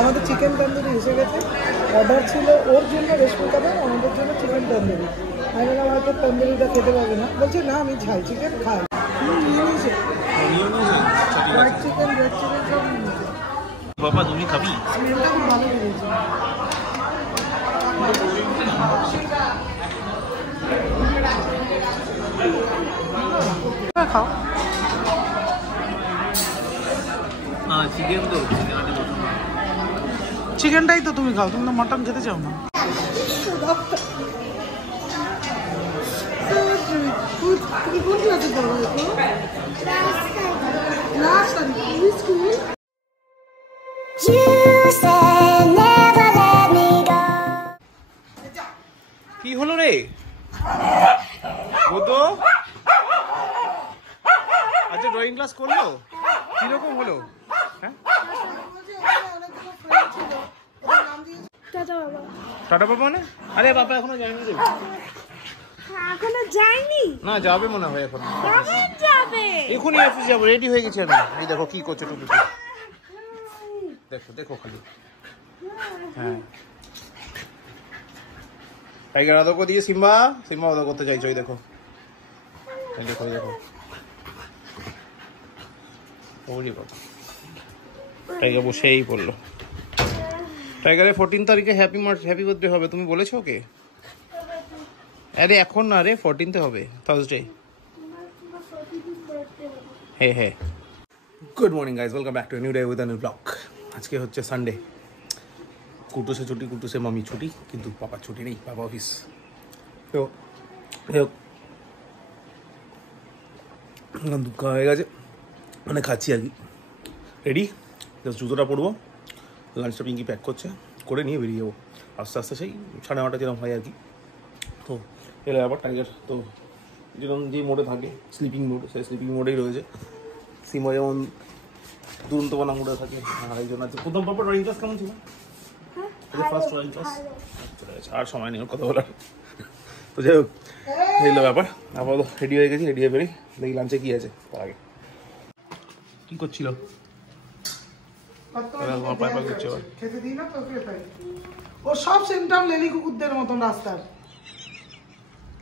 আমাদের চিকেন তন্দুরি এসে গেছে, অর্ডার ছিল ওর জন্য রেশমি কাবাব, আমাদের জন্য চিকেন তন্দুরি। আমি বললাম হয়তো তন্দুরিটা খেতে পারবে না, বলছে না আমি ঝাল চিকেন খাই। নিয়ে নিয়েছে হোয়াইট চিকেন, রেড চিকেন সব নিয়ে নিয়েছে। বাবা তুমি খাবি? স্মেলটা খুব ভালো লেগেছে। খাও চিকেন তো চিকেনটাই তো তুমি খাও, তুমি তো মটন খেতে চাও না। কি হলো রে বুদ্ধ? আচ্ছা ড্রয়িং ক্লাস করলো, কিরকম হলো? হ্যাঁ টাটা বাবা মানে? আরে বাবা এখনো যায়নি রে। এখনো যায়নি? না যাবে মনে হয় এখন। কবে যাবে? এখনই অফিস যাবো, রেডি হয়ে গেছি আমি। এই দেখো কি করছে টুটুটি, দেখো দেখো খালি। হ্যাঁ টাইগার আদর করে দিয়ে সিম্বা, সিম্বা আদর করতে চাইছো। এই দেখো এই দেখো এই দেখো। ওরে বাবা টাইগার বসেই পড়লো। টাইগারের 14 তারিখে হ্যাপি বার্থডে হবে, তুমি বলেছো ওকে? আরে এখন না রে, 14th হবে, থার্সডে। হ্যাঁ হ্যাঁ। Good morning guys, welcome back to new day with a new blog. আজকে হচ্ছে সানডে, কুটুসে ছুটি, কুটুসে মামি ছুটি, কিন্তু পাপার ছুটি নেই, পাপা অফিস। তো দুঃখ হয়ে গেছে, মানে খাচ্ছি আর কি। রেডি, জাস্ট জুতোটা পরবো, লাঞ্চটা পিঙ্কি প্যাক করছে, করে নিয়ে বেরিয়ে যাবো আস্তে আস্তে, সেই 9:30 যেরকম হয় আর কি। তো এলো আবার টাইগার, তো যেরকম যে মোডে থাকে স্লিপিং মোড, সেই স্লিপিং মোডেই রয়েছে। সিমা যেমন দুরন্তবানা মোডে থাকে, আর এই জন্য আছে। প্রথম পাপা ড্রয়িং ক্লাস কেমন ছিল? ফার্স্ট ড্রয়িং ক্লাস চলে গেছে, আর সময় নেই ওর কথা বলার। তো যাই হোক এলো ব্যাপার, আপাতত রেডি হয়ে গেছি, রেডি হয়ে বেরি, দেখি লাঞ্চে কী আছে। তার আগে কী করছিল? খেতে দিই না তো, ও সব সিমটম লেলি কুকুরদের মতন রাস্তার।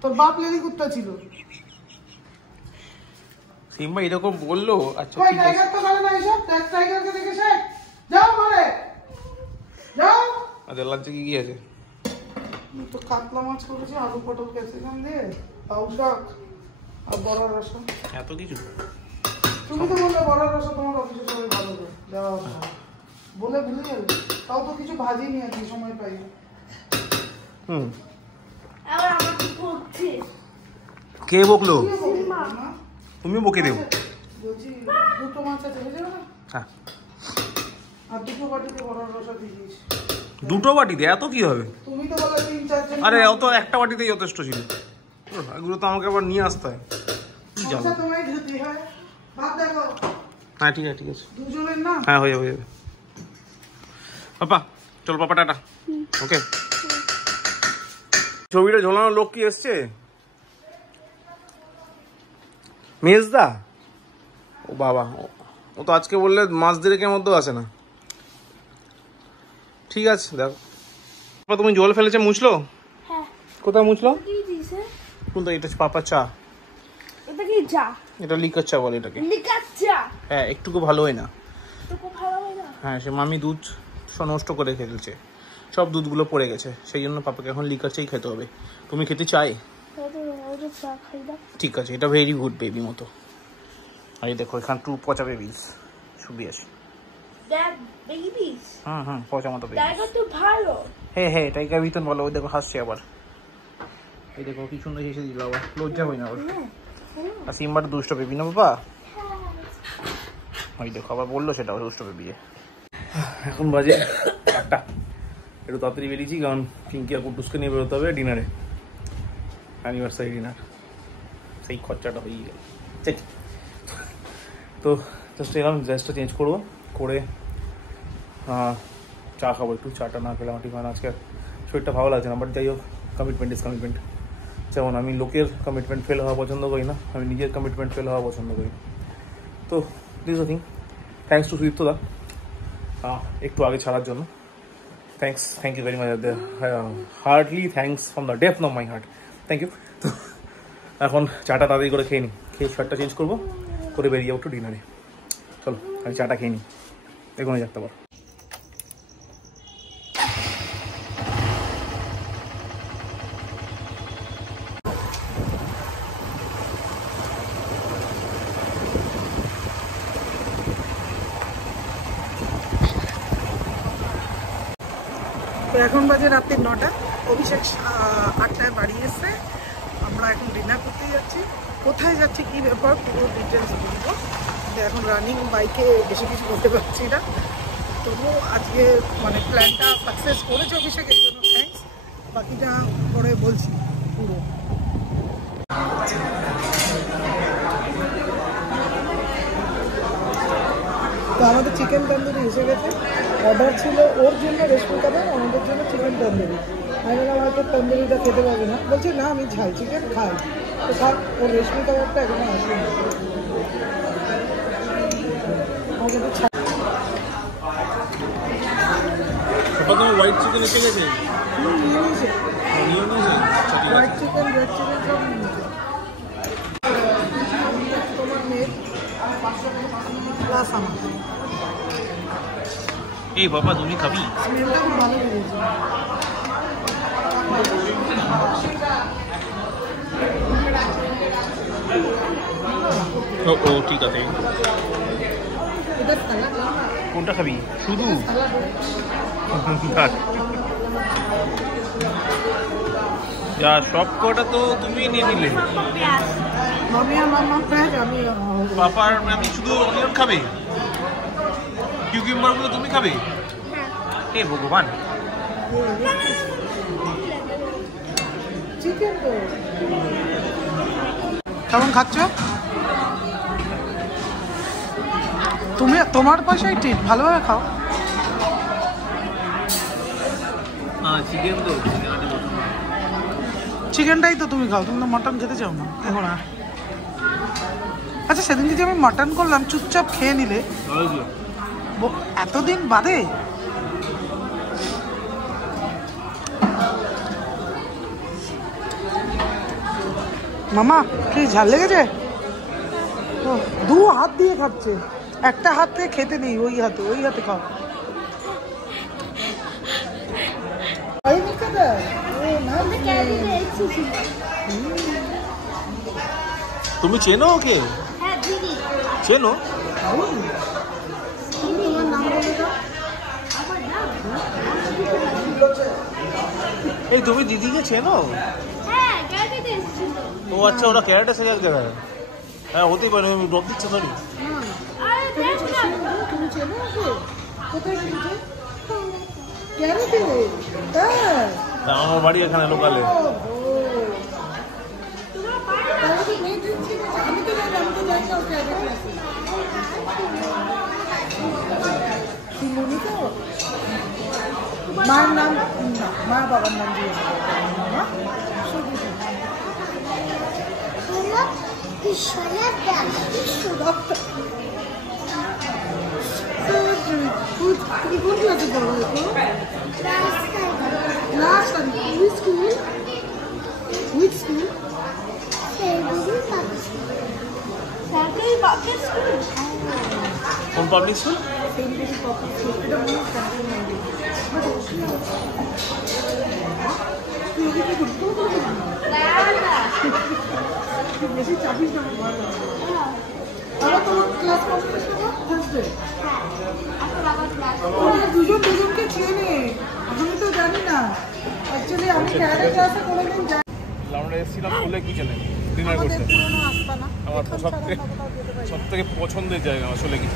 তোর বাপ লেলি কুত্তা ছিল। সিম্বা এরকম বললো? আচ্ছা কই টাইগার তো করে না এসব, দেখ টাইগারকে দেখে শেখ। যাও ঘরে যাও। আচ্ছা লাঞ্চে কি আছে? তো কাতলা মাছ করেছি, আলু পটল ক্যাপসিকাম দিয়ে, পাউ শাক আর বড় রসা। এত কিছু? তুমি তো বললে বড় রসা তোমার অফিসে সবাই ভালো করে দেওয়া হবে বলে, ভুলে গেলে। তাও তো কিছু ভাজি নিয়ে আর কি সময় পাই। আবার আমাকে বকছে। কে বকলো? তুমি বকে দেবো। বলছি দুটো মাছ আছে, বুঝে না? হ্যাঁ, আর দুটো বাটিতে বড় রসা দিয়ে দিয়েছি। দুটো বাটিতে এত কি হবে? তুমি তো বলে 3-4 জন। আরে অত একটা বাটিতেই যথেষ্ট ছিল, এগুলো তো আমাকে আবার নিয়ে আসতে হয়। কি জানো, তোমায় ধুতে হয়। ভাত দেখো। হ্যাঁ ঠিক আছে ঠিক আছে, দুজনের না? হ্যাঁ হয়ে যাবে। পাপা চল, পাপা টাটা। ওকে, ছবিটা ঝোলানোর লোক কি এসছে? মেজদা? ও বাবা, ও তো আজকে বললে মাস দেড়েকের মধ্যেও আসে না। ঠিক আছে দেখো। তুমি জল ফেলেছে, মুছলো? হ্যাঁ। কোথায় মুছলো? কি দিছে? কোনটা? এটা হচ্ছে পাপার চা। এটা কি চা? এটা লিকার চা বলে এটাকে। লিকার চা? হ্যাঁ, একটুকু ভালো হয় না। একটু ভালো হয় না? হ্যাঁ, সে মামি দুধ নষ্ট করে ফেলছে, সব দুধগুলো পড়ে গেছে, সেই জন্য পাপাকে এখন লিকার চাই খেতে হবে। তুমি খেতে চাই? চা খাই না। ঠিক আছে, এটা ভেরি গুড বেবি মতো। আর এই দেখো এখানে 2 পচা বেবিস শুবি আছে। হুম পচা মতো বেবি। টাইগার তো ভালো। হ্যাঁ টাইগার বিতন ভালো। ওই দেখো হাসছে আবার, এই দেখো কি সুন্দর হেসে দিল আবার, লজ্জা হয় না আবার। আর সিম্বার দুষ্ট বেবি না বাবা? ওই দেখো আবার বললো সেটা দুষ্ট বেবি। এখন বাজে 8টা, একটু তাড়াতাড়ি বেরিয়েছি কারণ পিঙ্কি আর কুটুসকে নিয়ে বেরোতে হবে ডিনারে, অ্যানিভার্সারি ডিনার। সেই খরচাটা হয়ে গেল। তো জাস্ট এলাম, ড্রেসটা চেঞ্জ করবো, করে চা খাবো একটু। চাটা না খেলে আমার ঠিক হয় না, আজকে শরীরটা ভালো লাগছে না। বাট যাই হোক, কমিটমেন্ট ইজ কমিটমেন্ট। যেমন আমি লোকের কমিটমেন্ট ফেল হওয়া পছন্দ করি না, আমি নিজের কমিটমেন্ট ফেল হওয়া পছন্দ করি। তো this a thing, thanks to সুদীপ্তদা, একটু আগে ছাড়ার জন্য। Thank you very much, heartly thanks from the depth of my heart, thank you. তো এখন চাটা তাড়াতাড়ি করে খেয়ে নিই, খেয়ে শার্টটা চেঞ্জ করবো, করে বেরিয়ে যাবো একটু ডিনারে। চলো আমি চাটা খেয়ে নিই, এগোনো যাক তারপর। তো এখন বাজে রাত্রি 9টা, অভিষেক 8টায় বাড়ি এসে আমরা এখন ডিনার করতে যাচ্ছি। কোথায় যাচ্ছি কী ব্যাপার পুরো ডিটেলস বলবো। তো এখন রানিং বাইকে বেশি কিছু করতে পারছি না, তবুও আজকে মানে প্ল্যানটা সাকসেস করেছে অভিষেক, এর জন্য থ্যাংকস। বাকিটা পরে বলছি পুরো। তো আমাদের চিকেন তন্দুরি এসে গেছে, অর্ডার ছিল ওর জন্য রেশমি কাবাব, আমাদের জন্য চিকেন তন্দুরি। আমি বললাম হয়তো তন্দুরিটা খেতে পারবে না, বলছে না আমি ঝাল চিকেন খাই। তো খাক, ওর রেশমি কাবাবটা এখনো আসেনি। হোয়াইট চিকেন এসে গেছে, নিয়ে নিয়েছে হোয়াইট চিকেন, রেড চিকেন সব নিয়ে নিয়েছে। তোমার মেয়ে প্লাস আমার এই বাবা তুমি খাবি? স্মেলটা খুব ভালো লেগেছে। ও ঠিক আছে। এটা সালাদ, কোনটা খাবি? শুধু যা সব কটা তো তুমি নিয়ে নিলে। আমি আমার ফ্রেন্ড, আমি পাপার আমি শুধু অনিয়ন খাবে, কিউকিম্বার গুলো তুমি খাবে? হে ভগবান, চিকেন তো কেমন খাচ্ছ তুমি? তোমার পাশেই ঠিক ভালোভাবে খাও। চিকেন তো চিকেনটাই তো তুমি খাও, তুমি তো মটন খেতে চাও না এখন। আচ্ছা সেদিন যদি আমি মটন করলাম চুপচাপ খেয়ে নিলে, এতদিন বাদে। মামা কি ঝাল লেগেছে? দু হাত দিয়ে খাচ্ছে, একটা হাতে খেতে নেই, ওই হাতে খাও। তুমি চেনো ওকে? চেনো? এই তুমি দিদিকে চেনো? ও আচ্ছা, ওরা ক্যারেটে এসে গেছে। হ্যাঁ হতেই পারে, আমি ডক দিচ্ছে সরি। আমার বাড়ি এখানে লোকালে। মার নাম, মা বাবার নাম দিয়েছে তুমি কোন ক্লাসে পড়ো? কোন পাবলিক স্কুল? বেশি চাপিস না, তোমার ক্লাস থার্সডে। দুজন দুজনকে চেনে, আমি তো জানি না অ্যাকচুয়ালি। আমি ক্যারাটে ক্লাসে কোনোদিন যাই। আমরা এসেছিলাম বলে কি জানেন ডিনার করতে। আমার সব থেকে পছন্দের জায়গা আসলে কি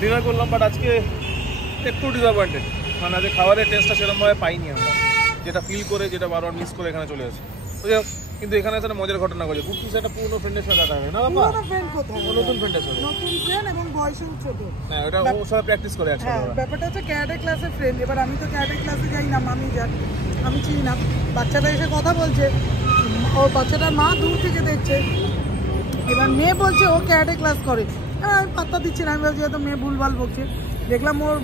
ডিনার করলাম, বাট আজকে একটু ডিসঅ্যাপয়েন্টেড। মানে আজকে খাবারের টেস্টটা সেরকমভাবে পাইনি আমরা, যেটা ফিল করে, যেটা বারবার মিস করে এখানে চলে আসি। কিন্তু এখানে একটা মজার ঘটনা ঘটে, কুটুস একটা পুরনো ফ্রেন্ডের সাথে দেখা হয় না বাবা? নতুন ফ্রেন্ডের সাথে, নতুন ফ্রেন্ড এবং বয়সেও ছোট। হ্যাঁ, ওটা ওর সাথে প্র্যাকটিস করে একসাথে। হ্যাঁ, ব্যাপারটা হচ্ছে ক্যারাটে ক্লাসের ফ্রেন্ড। এবার আমি তো ক্যারাটে ক্লাসে যাই না, মামি যান, আমি চিনি না। বাচ্চাটা এসে কথা বলছে, ও বাচ্চাটার মা দূর থেকে দেখছে। এবার মেয়ে বলছে ও ক্যারাটে ক্লাস করে, আমি পাত্তা দিচ্ছি না, আমি ভাবছি হয়তো মেয়ে ভুলভাল বকছে। দেখলাম ওর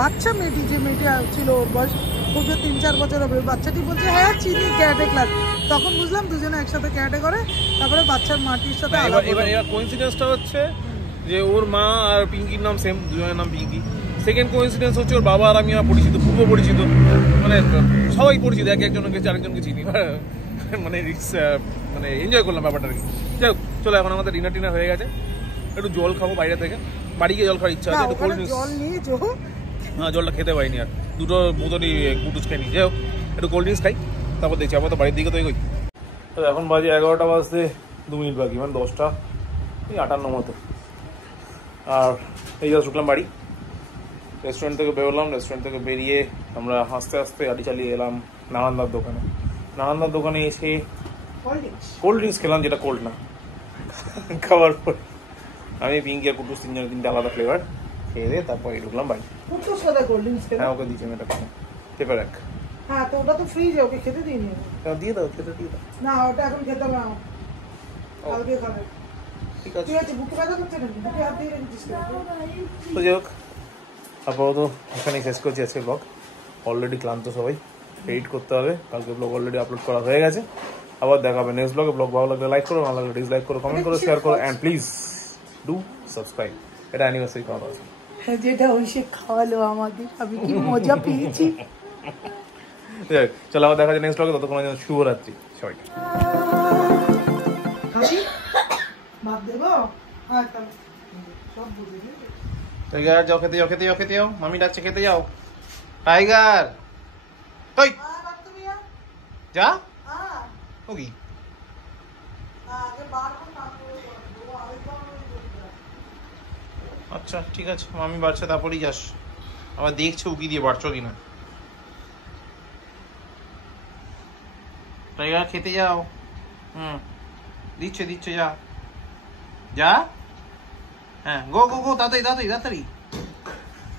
বাচ্চা মেয়েটি, যে মেয়েটি ছিল ওর বয়স খুব 3-4 বছর হবে, বাচ্চাটি বলছে হ্যাঁ চিনি, ক্যারাটে ক্লাস। তখন বুঝলাম দুজনে একসাথে ক্যারাটে করে। তারপরে বাচ্চার মাটির সাথে আলাপ হলো। এবার কোইন্সিডেন্সটা হচ্ছে যে ওর মা আর পিঙ্কির নাম সেম, দুজনের নাম পিঙ্কি। সেকেন্ড কোইন্সিডেন্স হচ্ছে ওর বাবা আর আমি পরিচিত, পূর্ব পরিচিত, মানে সবাই পরিচিত, একজনকে আরেকজনকে চিনি, মানে মানে এনজয় করলাম ব্যাপারটা আর কি। যাই হোক, চলো এখন আমাদের ডিনার টিনার হয়ে গেছে, একটু জল খাবো বাইরে থেকে, বাড়ি গিয়ে জল খাওয়ার ইচ্ছা আছে, একটু কোল্ড ড্রিঙ্কস। জল নিয়েছো? হ্যাঁ, জলটা খেতে পারিনি আর, দুটো বোতলই গুটুস খাইনি। যাই হোক, একটু কোল্ড ড্রিঙ্কস খাই, তারপর দেখছি আবার তো বাড়ির দিকে তো এগোই। তো এখন বাজে 11টা বাজতে 2 মিনিট বাকি, মানে 10টা 58 মতো। আর এই জাস্ট ঢুকলাম বাড়ি, রেস্টুরেন্ট থেকে বেরোলাম। রেস্টুরেন্ট থেকে বেরিয়ে আমরা আস্তে আস্তে গাড়ি চালিয়ে এলাম নানান্দার দোকানে। নানান্দার দোকানে এসে কোল্ড ড্রিঙ্কস খেলাম, যেটা কোল্ড না। খাওয়ার পর আমি পিঙ্কি আর কুটুস তিনজনে 3টে আলাদা ফ্লেভার খেয়ে দিয়ে তারপর ঢুকলাম বাড়ি। হ্যাঁ, ওকে দিচ্ছি আমি একটা পেপার এক। হ্যাঁ, তো ওটা তো ফ্রিজে, ওকে খেতে দিইনি। দিয়ে দাও, খেতে দিয়ে দাও। না, ওটা এখন খেতে হবে না, কালকে খাবে। ঠিক আছে, ঠিক আছে। বুকে ব্যথা করছে নাকি? বুকে হাত দিয়ে রেখেছিস কেন? তো যাই হোক, আপাতত এখানেই শেষ করছি আজকে ব্লগ। অলরেডি ক্লান্ত সবাই, এডিট করতে হবে, কালকে ব্লগ অলরেডি আপলোড করা হয়ে গেছে। আবার দেখা হবে নেক্সট ব্লগে। ব্লগ ভালো লাগলে লাইক করো, ভালো লাগলে ডিসলাইক করো, কমেন্ট করো, শেয়ার করো, অ্যান্ড প্লিজ ডু সাবস্ক্রাইব। এটা অ্যানিভার্সারি করা আছে, যেটা ওই সে খাওয়ালো আমাদের, আমি কি মজা পেয়েছি। চলো আবার দেখা যায় নেক্সট ব্লগে। ততক্ষণ শুভরাত্রি সবাইকে। ভাত দেবো? হ্যাঁ, তাহলে সব বুঝে নিবি। টাইগার যাও, খেতে যাও, খেতে যাও, খেতে যাও, মামি ডাকছে, খেতে যাও। টাইগার কই যা, ও কি? আচ্ছা ঠিক আছে, মামি বাড়ছে তারপরেই যাস। আবার দেখছে উকি দিয়ে বাড়ছো কিনা। টাইগার খেতে যাও। দিচ্ছে দিচ্ছে, যা যা। হ্যাঁ, গো গো গো, তাড়াতাড়ি তাড়াতাড়ি তাড়াতাড়ি।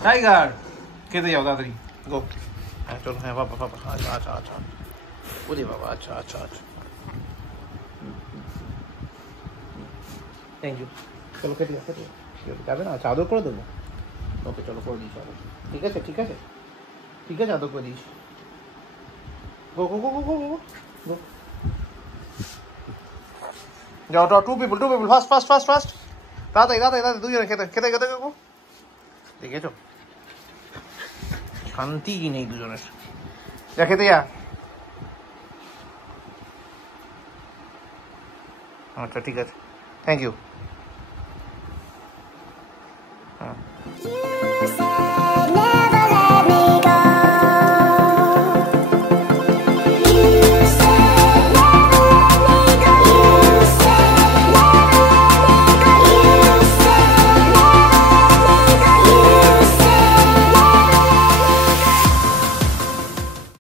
টাইগার খেতে যাও তাড়াতাড়ি, গো। হ্যাঁ চলো, হ্যাঁ বাবা বাবা, আচ্ছা আচ্ছা আচ্ছা, ওরে বাবা, আচ্ছা আচ্ছা আচ্ছা, থ্যাংক ইউ। চলো খেতে যাও, খেতে যাবে না? আচ্ছা, আদর করে দেবো। ওকে চলো, করে দিয়েছি আদর। ঠিক আছে ঠিক আছে ঠিক আছে, আদর করে দিয়েছি। গো go go go go go go. যাও, to people fast fast fast fast, তাড়াতাড়ি তাড়াতাড়ি তাড়াতাড়ি, দুজনে খেতে খেতে খেতে গো। দেখেছো, শান্তি কি নেই দুজনের। যা খেতে যা। আচ্ছা ঠিক আছে, থ্যাংক ইউ। হ্যাঁ।